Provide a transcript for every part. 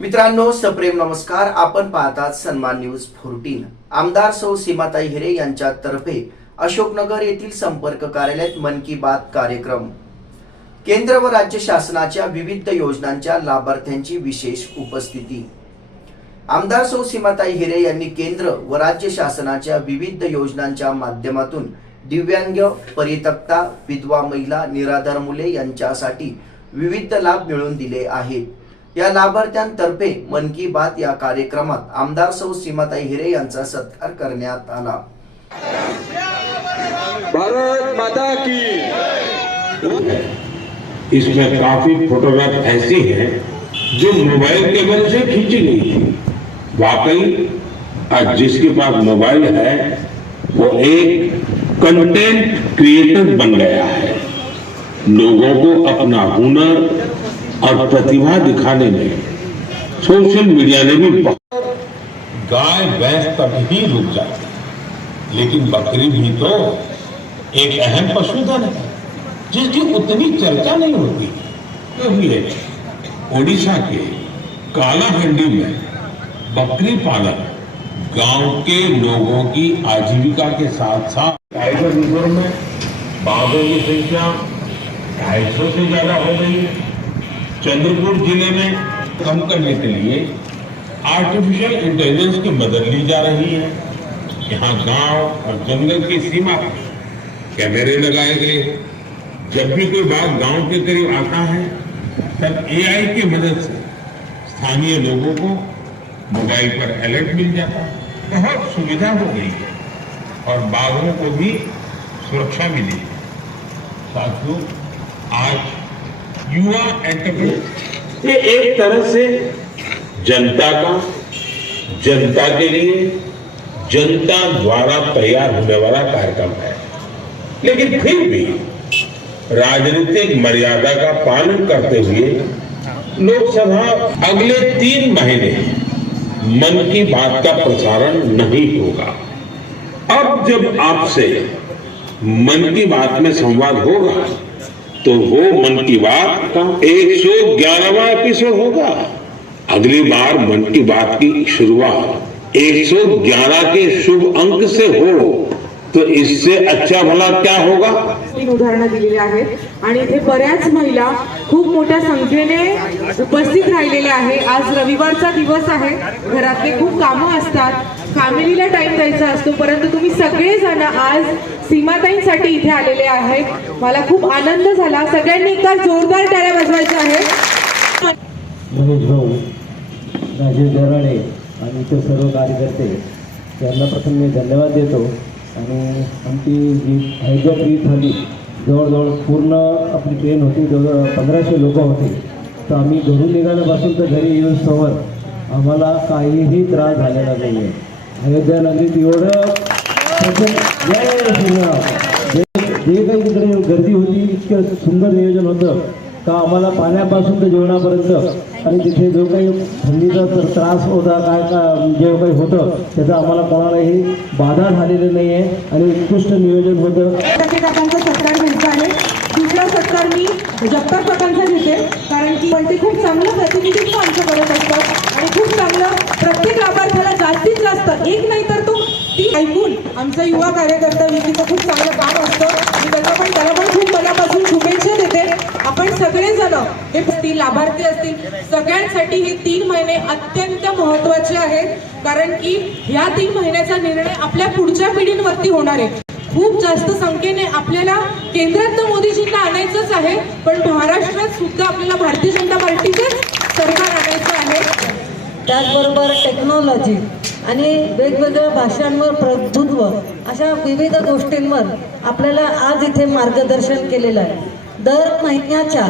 मित्रांनो सप्रेम नमस्कार. आपण पाहतात सन्मान न्यूज फोर्टीन. आमदार सौ सीमाताई हिरे यांच्यातर्फे अशोकनगर येथील संपर्क कार्यालयात मन की बात कार्यक्रम. केंद्र व राज्य शासनाच्या विविध योजनांच्या लाभार्थ्यांची विशेष उपस्थिती. आमदार सौ सीमाताई हिरे यांनी केंद्र व राज्य शासनाच्या विविध योजनांच्या माध्यमातून दिव्यांग परितक्ता विधवा महिला निराधार मुले यांच्यासाठी विविध लाभ मिळवून दिले आहेत. या लाभार्थ्यांतर्फे मन की बात या कार्यक्रमात आमदार सौ सीमाताई हिरे यांचा सत्कार करण्यात आला. भारत माता की इसमें काफ़ी फोटोग्राफ ऐसी हैं जो मोबाइल कैमरे से खींची गई थी। वाकई आज जिसके पास मोबाइल है वो एक कंटेंट क्रिएटर बन गया है। लोगों को अपना हुनर और प्रतिभा दिखाने में। सोशल मीडिया ने भी गाय भैंस तक ही रुक जाती लेकिन बकरी भी तो एक अहम पशुधन है, जिसकी उतनी चर्चा नहीं होती। क्योंकि ओडिशा के कालाहंडी में बकरी पालन गाँव के लोगों की आजीविका के साथ साथ टाइगर रिज़र्व में बाघों की संख्या ढाई सौ से ज़्यादा हो गई है। चंद्रपुर ज़िले में कम करने के लिए आर्टिफिशियल इंटेलिजेंस की मदद ली जा रही है। यहाँ गाँव और जंगल की सीमा पर कैमरे लगाए गए हैं। जब भी कोई बाघ गाँव के करीब आता है, तब एआई की मदद से स्थानीय लोगों को मोबाइल पर अलर्ट मिल जाता है। बहुत सुविधा हो गई है और बाघों को भी सुरक्षा मिली है। साथियों, आज युवा एंटरप्रेन्योर। ये एक तरह से जनता का, जनता के लिए जनता द्वारा तैयार होने वाला कार्यक्रम है। लेकिन फिर भी राजनीतिक मर्यादा का पालन करते हुए लोकसभा अगले तीन महीने मन की बात का प्रसारण नहीं होगा। अब जब आपसे मन की बात में संवाद होगा तो वो मन की बात एक सौ ग्यारहवा एपिसोड होगा। अगली बार मन की बात की शुरुआत। 111 के शुभ अंक से हो। तो इससे अच्छा भला क्या होगा? तीन उदाहरणं दिलेली आहेत. आणि इथे बऱ्याच महिला खूप मोठ्या संख्येने उपस्थित राहिलेल्या आहे. आज रविवारचा दिवस आहे. घरातले खूप कामं असतात. फॅमिलीला टाइम द्यायचा असतो. परंतु तुम्ही सगळेजण आज सीमाताईंसाठी इथे आलेले आहेत. मला खूप आनंद झाला. सगळ्यांनी एका जोरदार टाळ्या वाजवायच्या आहेत. महेश भाऊ राजेश दराडे आणि इतर सर्व कार्यकर्ते यांना प्रथम मी धन्यवाद देतो. आणि आमची जी हैदर ट्रीप झाली जवळजवळ पूर्ण आपली ट्रेन होती जवळ पंधराशे लोक होते. तर आम्ही घरून निघाल्यापासून तर घरी येऊन समोर आम्हाला काहीही त्रास झालेला नाही आहे अयोध्या नगरीत एवढं जे काही तिकडे गर्दी होती इतकं सुंदर नियोजन होतं का आम्हाला पाण्यापासून ते जेवणापर्यंत आणि तिथे जो काही थंडीचा तर त्रास होता काय का जे काही होतं त्याचं आम्हाला कोणालाही बाधा झालेली नाही आहे आणि उत्कृष्ट नियोजन होतं काकांचा सत्कार घ्यायचा आहे दुसरा सत्कार मी जगताप काकांचा घेते कारण की ते खूप चांगलं प्रतिनिधित्व आमचं करत असतं आणि खूप चांगलं प्रत्येक लाभार्थ्याला जास्तीत जास्त एक नाही तर तो ती ऐकून आमचा युवा कार्यकर्ता विकीचं खूप चांगलं काम असतं. मी त्याला पण त्याला पण खूप मनापासून शुभेच्छा देते. आपण सगळेजण हे असतील लाभार्थी असतील. सगळ्यांसाठी हे तीन महिने अत्यंत महत्त्वाचे आहेत. कारण की ह्या तीन महिन्याचा निर्णय आपल्या पुढच्या पिढींवरती होणार आहे. खूप जास्त संख्येने आपल्याला केंद्रात तर मोदीजींना आणायचंच आहे. पण महाराष्ट्रात सुद्धा आपल्याला भारतीय जनता पार्टीचेच सरकार आणायचं आहे. त्याचबरोबर टेक्नॉलॉजी आणि वेगवेगळ्या भाषांवर प्रभुत्व अशा विविध गोष्टींवर आपल्याला आज इथे मार्गदर्शन केलेलं आहे. दर महिन्याच्या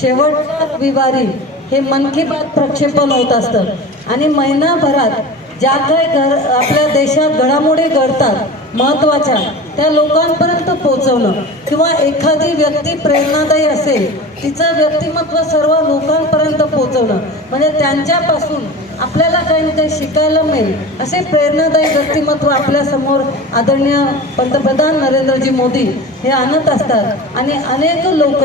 शेवटच्या रविवारी हे मन की बात प्रक्षेपण होत असतं. आणि महिनाभरात ज्या काही घर आपल्या देशात घडामोडी घडतात महत्त्वाच्या त्या लोकांपर्यंत पोचवणं किंवा एखादी व्यक्ती प्रेरणादायी असेल तिचं व्यक्तिमत्व सर्व लोकांपर्यंत पोचवणं म्हणजे त्यांच्यापासून आपल्याला काही ना काही शिकायला मिळेल. असे प्रेरणादायी व्यक्तिमत्व आपल्यासमोर आदरणीय पंतप्रधान नरेंद्रजी मोदी हे आणत असतात. आणि अनेक लोक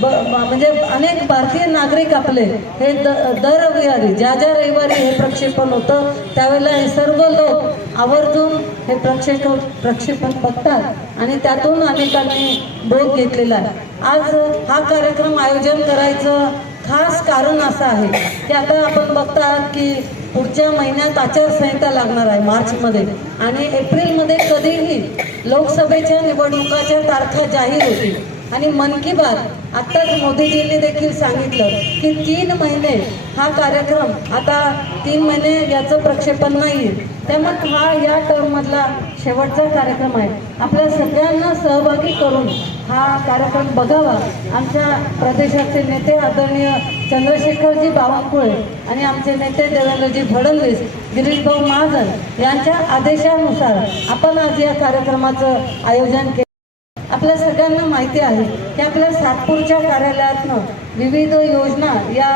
म्हणजे अनेक भारतीय नागरिक आपले हे द दर रविवारी ज्या ज्या रविवारी हे प्रक्षेपण होतं त्यावेळेला हे सर्व लोक आवर्जून हे प्रक्षेप प्रक्षेपण बघतात. आणि त्यातून अनेकांनी बोध घेतलेला आहे. आज हा कार्यक्रम आयोजन करायचं खास कारण असं आहे की आता आपण बघता की पुढच्या महिन्यात आचारसंहिता लागणार आहे मार्चमध्ये. आणि एप्रिलमध्ये कधीही लोकसभेच्या निवडणुकाच्या तारखा जाहीर होतील. आणि मन की बात आत्ताच मोदीजींनी देखील सांगितलं की तीन महिने हा कार्यक्रम आता तीन महिने याचं प्रक्षेपण नाही आहे त्यामुळे हा या टर्ममधला शेवटचा कार्यक्रम आहे. आपल्या सगळ्यांना सहभागी करून हा कार्यक्रम बघावा. आमच्या प्रदेशाचे नेते आदरणीय चंद्रशेखरजी बावनकुळे आणि आमचे नेते देवेंद्रजी फडणवीस गिरीशभाऊ महाजन यांच्या आदेशानुसार आपण आज या कार्यक्रमाचं आयोजन केलं. आपल्या सगळ्यांना माहिती आहे की आपल्या सातपूरच्या कार्यालयातनं विविध योजना या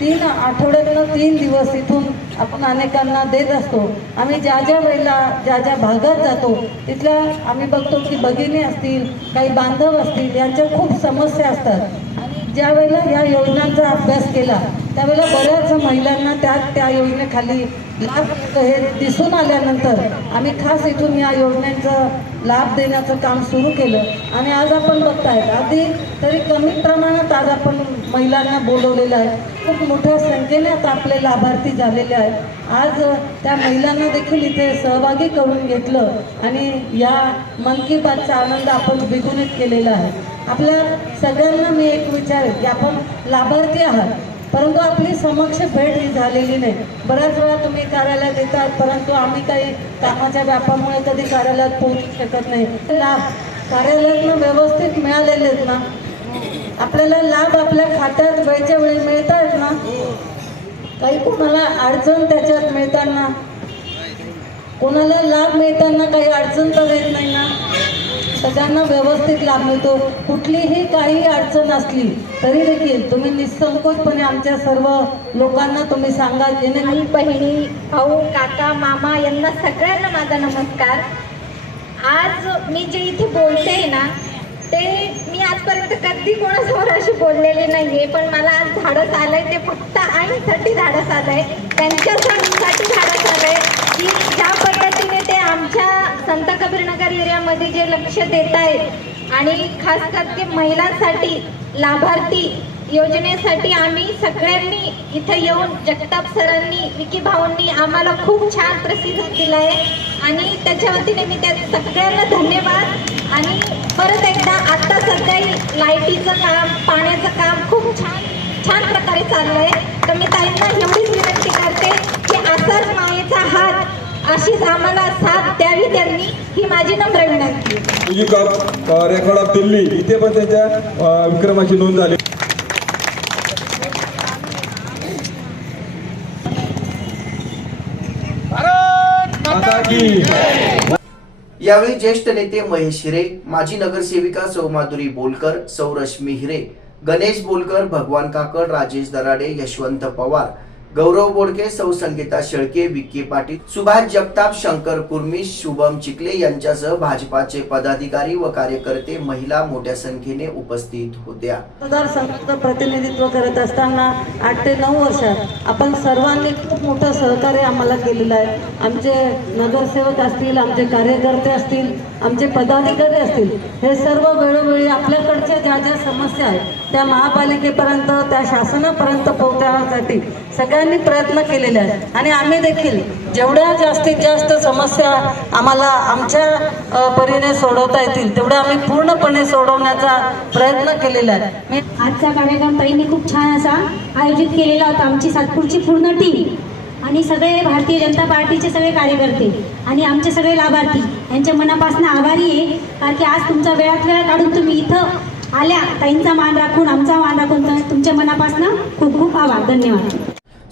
तीन आठवड्यातनं तीन दिवस इथून आपण अनेकांना देत असतो. आम्ही ज्या ज्या वेळेला ज्या ज्या भागात जातो तिथल्या आम्ही बघतो की भगिनी असतील काही बांधव असतील यांच्या खूप समस्या असतात. आणि ज्या वेळेला या योजनांचा अभ्यास केला त्यावेळेला बऱ्याच महिलांना त्या त्या योजनेखाली लाभ हे दिसून आल्यानंतर आम्ही खास इथून या योजनेचं लाभ देण्याचं काम सुरू केलं. आणि आज आपण बघताय आधी तरी कमी प्रमाणात आज आपण महिलांना बोलवलेलं आहे. खूप मोठ्या संख्येने आता आपले लाभार्थी झालेले आहेत. आज त्या महिलांना देखील इथे सहभागी करून घेतलं आणि या मन की बातचा आनंद आपण द्विगुणित केलेला आहे. आपल्या सगळ्यांना मी एक विचार की आपण लाभार्थी आहात. परंतु आपली समक्ष भेट ही झालेली नाही. बऱ्याच वेळा तुम्ही कार्यालयात येतात परंतु आम्ही काही कामाच्या व्यापामुळे कधी कार्यालयात पोहोचू शकत नाही. लाभ कार्यालयातनं व्यवस्थित मिळालेले आहेत ना. आपल्याला लाभ आपल्या खात्यात वेळच्या वेळी मिळत आहेत ना. काही कोणाला अडचण त्याच्यात मिळताना. कोणाला लाभ मिळताना काही अडचण तर येत नाही ना. सगळ्यांना व्यवस्थित लाभ मिळतो कुठलीही काही अडचण असली तरी देखील तुम्ही निसंकोचपणे आमच्या सर्व लोकांना तुम्ही सांगा जेणे आई बहिणी भाऊ काका मामा यांना सगळ्यांना माझा नमस्कार. आज मी जे इथे बोलते ना ते मी आजपर्यंत कधी कोणासमोर अशी बोललेली नाहीये पण मला आज धाडस आलंय ते फक्त आईसाठी धाडस आलंय त्यांच्या सणासाठी धाडस आलंय की ज्या पद्धतीने ते आमच्या संत मध्ये जे लक्ष देत आहेत आणि खास कर महिलांसाठी लाभार्थी योजनेसाठी आम्ही सगळ्यांनी इथे येऊन जगताप सरांनी विकी भाऊंनी आम्हाला खूप छान प्रतिसाद दिला आहे आणि त्याच्या वतीने मी त्या सगळ्यांना धन्यवाद. आणि परत एकदा आता सध्याही लाईटीचं काम पाण्याचं काम खूप छान छान प्रकारे चाललं आहे तर मी ताईंना एवढीच विनंती करते की आताच मायेचा हात अशीच आम्हाला साथ द्यावी त्यांनी ही माझी नम्र विनंती. ऑफ रेकॉर्ड ऑफ दिल्ली इथे पण त्यांच्या अ, विक्रमाची नोंद झाली. माता की यावेळी ज्येष्ठ नेते महेश हिरे माजी नगरसेविका सौ माधुरी बोलकर सौ रश्मी हिरे गणेश बोलकर भगवान काकड राजेश दराडे यशवंत पवार गौरव बोडके सौ संगीता शेळके विक्की पाटील सुभाष जगताप शंकर कुर्मी शुभम चिखले यांच्यासह भाजपाचे पदाधिकारी व कार्यकर्ते महिला मोठ्या संख्येने उपस्थित होत्या. मतदारसंघाचं प्रतिनिधित्व करत असताना आठ ते नऊ वर्षात आपण सर्वांनी खूप मोठं सहकार्य आम्हाला केलेलं आहे. आमचे नगरसेवक असतील आमचे कार्यकर्ते असतील आमचे पदाधिकारी असतील हे सर्व वेळोवेळी आपल्याकडच्या ज्या ज्या समस्या आहेत त्या महापालिकेपर्यंत त्या शासनापर्यंत पोहोचण्यासाठी सगळ्यांनी प्रयत्न केलेले आहेत. आणि आम्ही देखील जेवढ्या जास्तीत जास्त समस्या आम्हाला आमच्या परीने सोडवता येतील तेवढ्या आम्ही पूर्णपणे सोडवण्याचा प्रयत्न केलेला आहे. आजचा कार्यक्रम ताईंनी खूप छान असा आयोजित केलेला होता. आमची सातपूरची पूर्ण टीम आणि सगळे भारतीय जनता पार्टीचे सगळे कार्यकर्ते आणि आमचे सगळे लाभार्थी यांच्या मनापासून आभारी आहे. कारण की आज तुमचा वेळात वेळ काढून तुम्ही इथं आल्या. ताईंचा मान राखून आमचा मान राखून तुमच्या मनापासून खूप खूप आभार. धन्यवाद.